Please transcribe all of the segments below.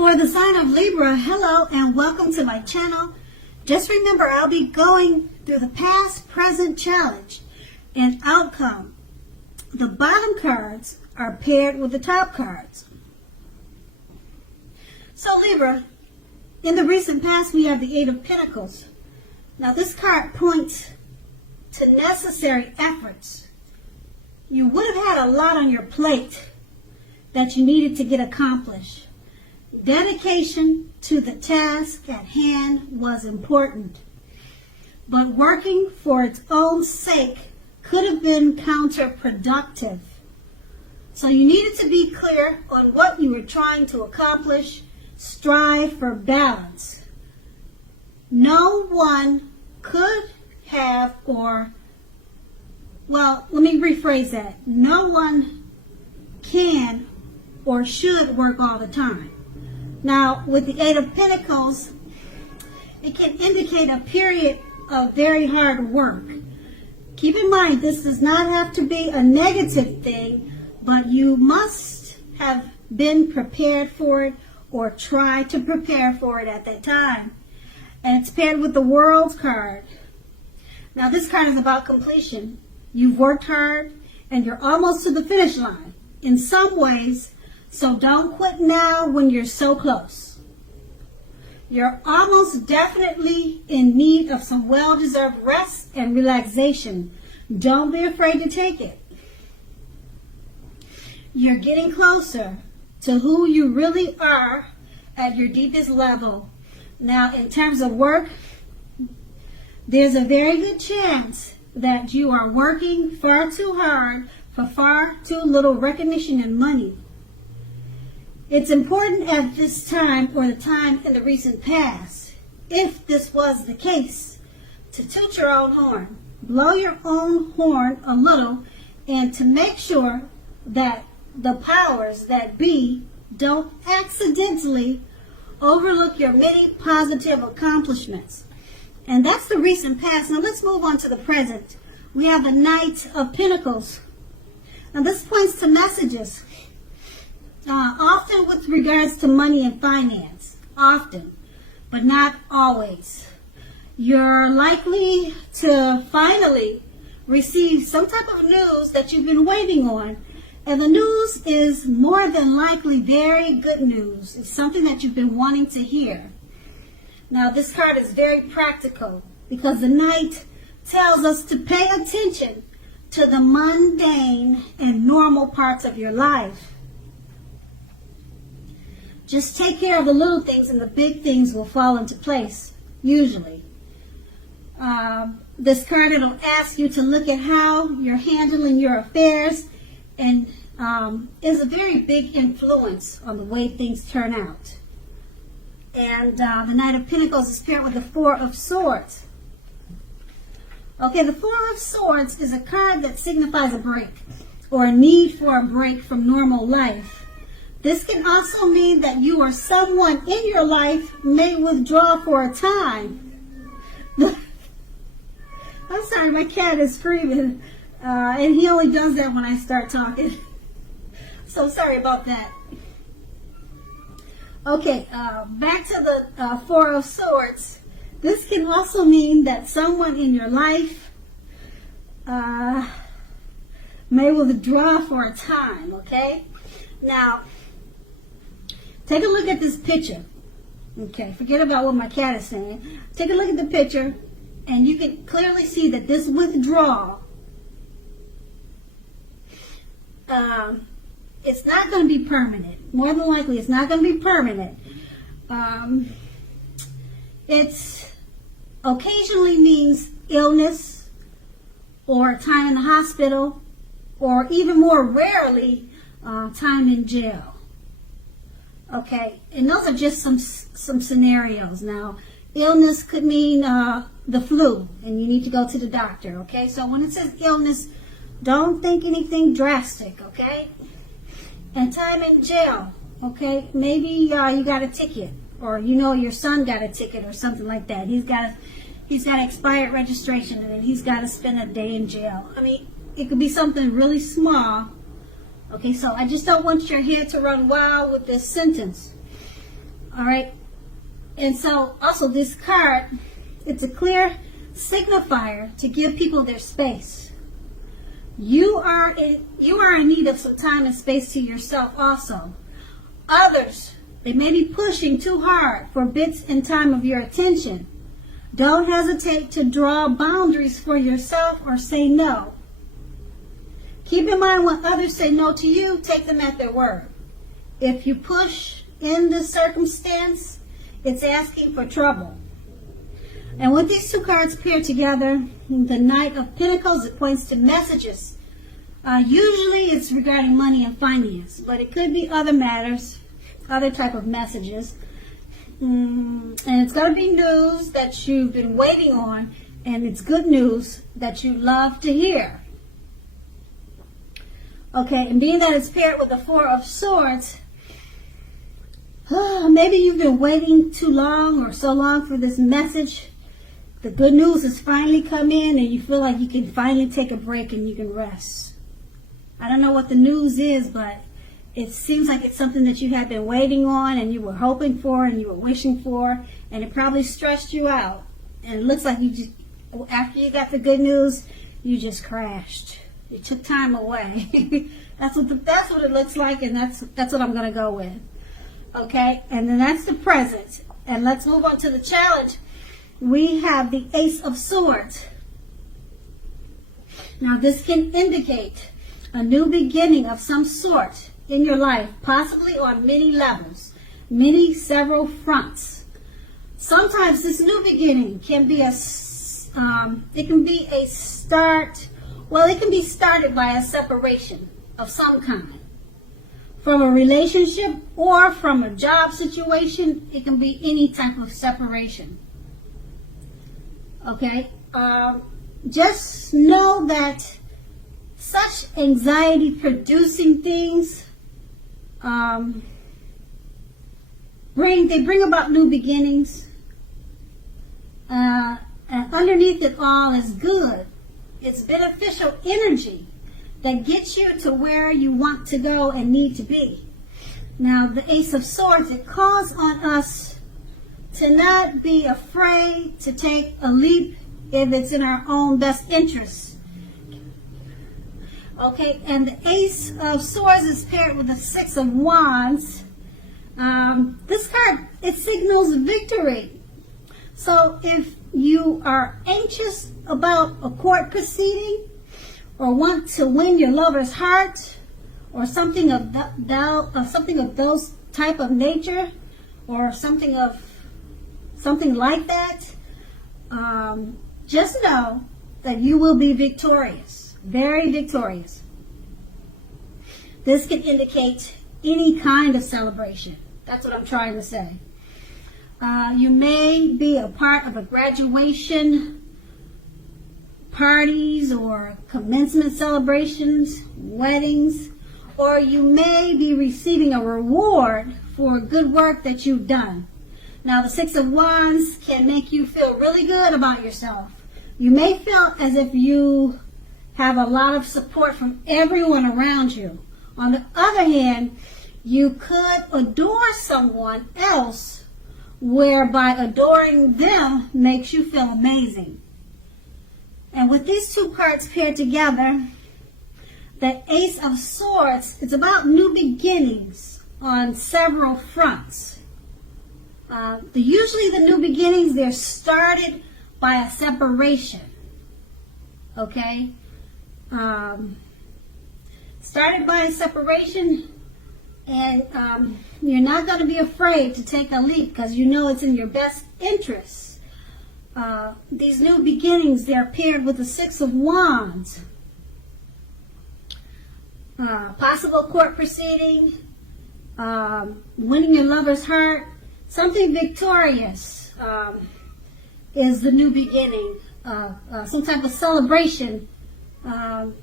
For the sign of Libra, hello and welcome to my channel. Just remember, I'll be going through the past, present, challenge, and outcome. The bottom cards are paired with the top cards. So Libra, in the recent past we have the Eight of Pentacles. Now this card points to necessary efforts. You would have had a lot on your plate that you needed to get accomplished. Dedication to the task at hand was important, but working for its own sake could have been counterproductive. So you needed to be clear on what you were trying to accomplish. Strive for balance. No one could have let me rephrase that. No one can or should work all the time. Now, with the Eight of Pentacles, it can indicate a period of very hard work. Keep in mind, this does not have to be a negative thing, but you must have been prepared for it or try to prepare for it at that time. And it's paired with the World card. Now, this card is about completion. You've worked hard and you're almost to the finish line in some ways. So don't quit now when you're so close. You're almost definitely in need of some well-deserved rest and relaxation. Don't be afraid to take it. You're getting closer to who you really are at your deepest level. Now, in terms of work, there's a very good chance that you are working far too hard for far too little recognition and money. It's important at this time, or the time in the recent past, if this was the case, to toot your own horn, blow your own horn a little, and to make sure that the powers that be don't accidentally overlook your many positive accomplishments. And that's the recent past. Now let's move on to the present. We have the Knight of Pentacles. Now this points to messages. Often with regards to money and finance. Often, but not always. You're likely to finally receive some type of news that you've been waiting on. And the news is more than likely very good news. It's something that you've been wanting to hear. Now this card is very practical because the Knight tells us to pay attention to the mundane and normal parts of your life. Just take care of the little things and the big things will fall into place, usually. This card, it'll ask you to look at how you're handling your affairs and is a very big influence on the way things turn out. And the Knight of Pentacles is paired with the Four of Swords. Okay, the Four of Swords is a card that signifies a break or a need for a break from normal life. This can also mean that you or someone in your life may withdraw for a time. I'm sorry, my cat is screaming, and he only does that when I start talking. So sorry about that. Okay, back to the Four of Swords. This can also mean that someone in your life may withdraw for a time, okay? Now, take a look at this picture. Okay, forget about what my cat is saying. Take a look at the picture, and you can clearly see that this withdrawal, it's not going to be permanent. More than likely, it's not going to be permanent. It's occasionally means illness or time in the hospital, or even more rarely, time in jail. Okay, and those are just some scenarios. Now, illness could mean the flu, and you need to go to the doctor. Okay, so when it says illness, don't think anything drastic. Okay, and time in jail. Okay, maybe you got a ticket, or your son got a ticket, or something like that. He's got expired registration, and then he's got to spend a day in jail. I mean, it could be something really small. Okay, so I just don't want your head to run wild with this sentence. All right. And so also this card, it's a clear signifier to give people their space. You are in need of some time and space to yourself also. Others, they may be pushing too hard for bits and time of your attention. Don't hesitate to draw boundaries for yourself or say no. Keep in mind when others say no to you, take them at their word. If you push in this circumstance, it's asking for trouble. And with these two cards paired together, the Knight of Pentacles, it points to messages. Usually it's regarding money and finance, but it could be other matters, other type of messages. And it's going to be news that you've been waiting on, and it's good news that you love to hear. Okay, and being that it's paired with the Four of Swords, maybe you've been waiting too long or so long for this message. The good news has finally come in and you feel like you can finally take a break and you can rest. I don't know what the news is, but it seems like it's something that you had been waiting on and you were hoping for and you were wishing for, and it probably stressed you out. And it looks like you just, after you got the good news, you just crashed. You took time away. That's what it looks like, and that's what I'm going to go with. Okay, and then that's the present. And let's move on to the challenge. We have the Ace of Swords. Now this can indicate a new beginning of some sort in your life, possibly on many levels, several fronts. Sometimes this new beginning can be it can be started by a separation of some kind. From a relationship or from a job situation, it can be any type of separation. Okay? Just know that such anxiety-producing things bring about new beginnings. And underneath it all is good. It's beneficial energy that gets you to where you want to go and need to be. Now, the Ace of Swords, it calls on us to not be afraid to take a leap if it's in our own best interests. Okay, and the Ace of Swords is paired with the Six of Wands. This card, it signals victory. So if you are anxious about a court proceeding or want to win your lover's heart or something of those type of nature or something like that, just know that you will be victorious, very victorious. This can indicate any kind of celebration. That's what I'm trying to say. You may be a part of a graduation parties or commencement celebrations, weddings, or you may be receiving a reward for good work that you've done. Now, the Six of Wands can make you feel really good about yourself. You may feel as if you have a lot of support from everyone around you. On the other hand, you could adore someone else, whereby adoring them makes you feel amazing. And with these two cards paired together, the Ace of Swords, it's about new beginnings on several fronts. Usually the new beginnings, they're started by a separation. Okay? Started by a separation, and you're not going to be afraid to take a leap because you know it's in your best interest. These new beginnings, they're paired with the Six of Wands. Possible court proceeding, winning your lover's heart, something victorious is the new beginning. Some type of celebration.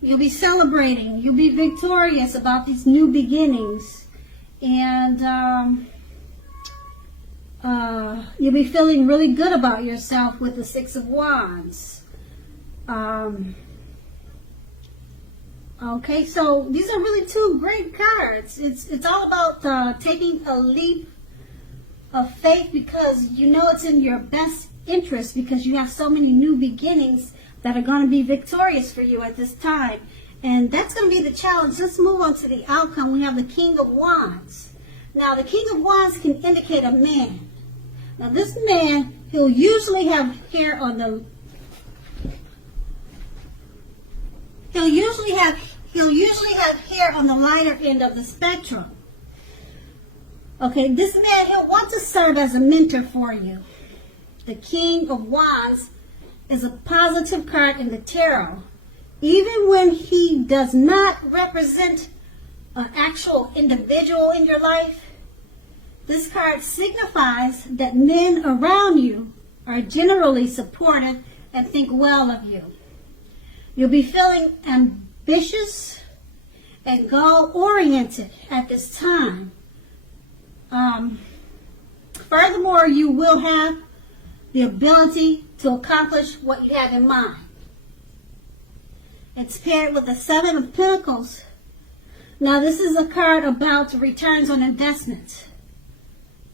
You'll be celebrating. You'll be victorious about these new beginnings. And you'll be feeling really good about yourself with the Six of Wands. Okay, so these are really two great cards. It's all about taking a leap of faith because you know it's in your best interest because you have so many new beginnings that are going to be victorious for you at this time. And that's going to be the challenge. Let's move on to the outcome. We have the King of Wands. Now, the King of Wands can indicate a man. Now, this man, he'll usually have hair on the... He'll usually have hair on the lighter end of the spectrum. Okay, this man, he'll want to serve as a mentor for you. The King of Wands is a positive card in the tarot. Even when he does not represent an actual individual in your life, this card signifies that men around you are generally supportive and think well of you. You'll be feeling ambitious and goal-oriented at this time. Furthermore, you will have the ability to accomplish what you have in mind. It's paired with the Seven of Pentacles. Now, this is a card about returns on investments.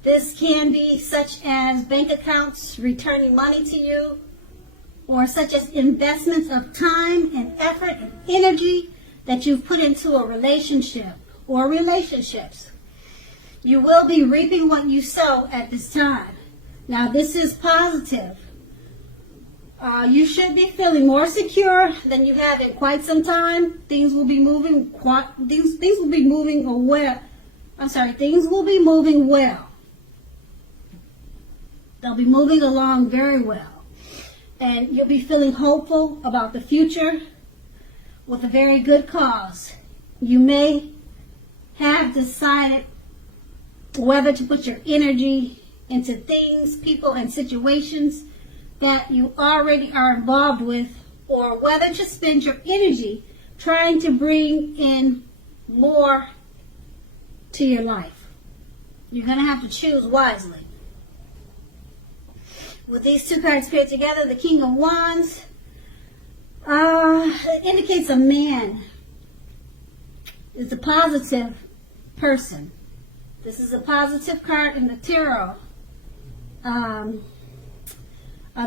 This can be such as bank accounts returning money to you, or such as investments of time and effort and energy that you've put into a relationship or relationships. You will be reaping what you sow at this time. Now, this is positive. You should be feeling more secure than you have in quite some time. Things will be moving. Things will be moving well. Things will be moving well. They'll be moving along very well. And you'll be feeling hopeful about the future with a very good cause. You may have decided whether to put your energy into things, people, and situations that you already are involved with, or whether to spend your energy trying to bring in more to your life. You're going to have to choose wisely. With these two cards paired together, the King of Wands, it indicates a man. It's a positive person. This is a positive card in the tarot.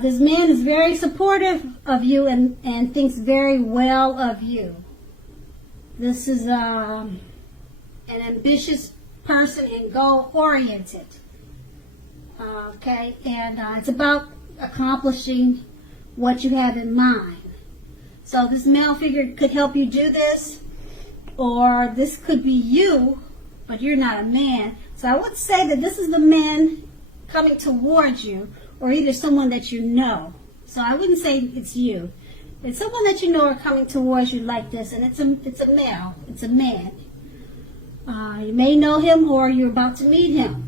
This man is very supportive of you and thinks very well of you. This is an ambitious person and goal-oriented. Okay, and it's about accomplishing what you have in mind. So this male figure could help you do this, or this could be you, but you're not a man. So I would say that this is the man coming towards you, or either someone that you know. So I wouldn't say it's you. It's someone that you know are coming towards you like this, and it's a male. It's a man. You may know him, or you're about to meet him.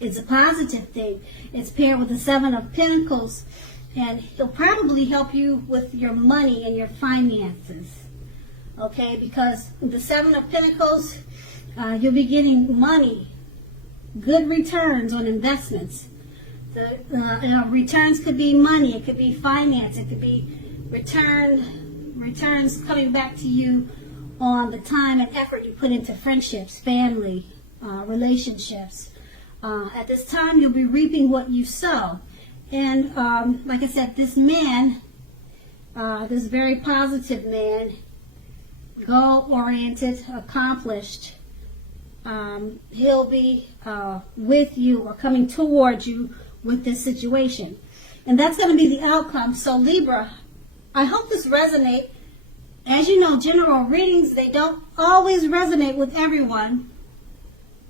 It's a positive thing. It's paired with the Seven of Pentacles, and he'll probably help you with your money and your finances. Okay, because the Seven of Pentacles, you'll be getting money, good returns on investments. The returns could be money, it could be finance, it could be returns coming back to you on the time and effort you put into friendships, family, relationships. At this time, you'll be reaping what you sow. And like I said, this man, this very positive man, goal-oriented, accomplished, he'll be with you or coming towards you with this situation. And that's going to be the outcome. So Libra, I hope this resonates. As you know, general readings, they don't always resonate with everyone.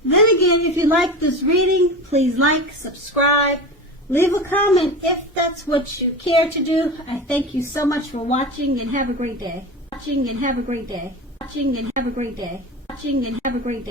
Then again, if you like this reading, please like, subscribe, leave a comment if that's what you care to do. I thank you so much for watching, and have a great day. Watching and have a great day. Watching and have a great day. Watching and have a great day.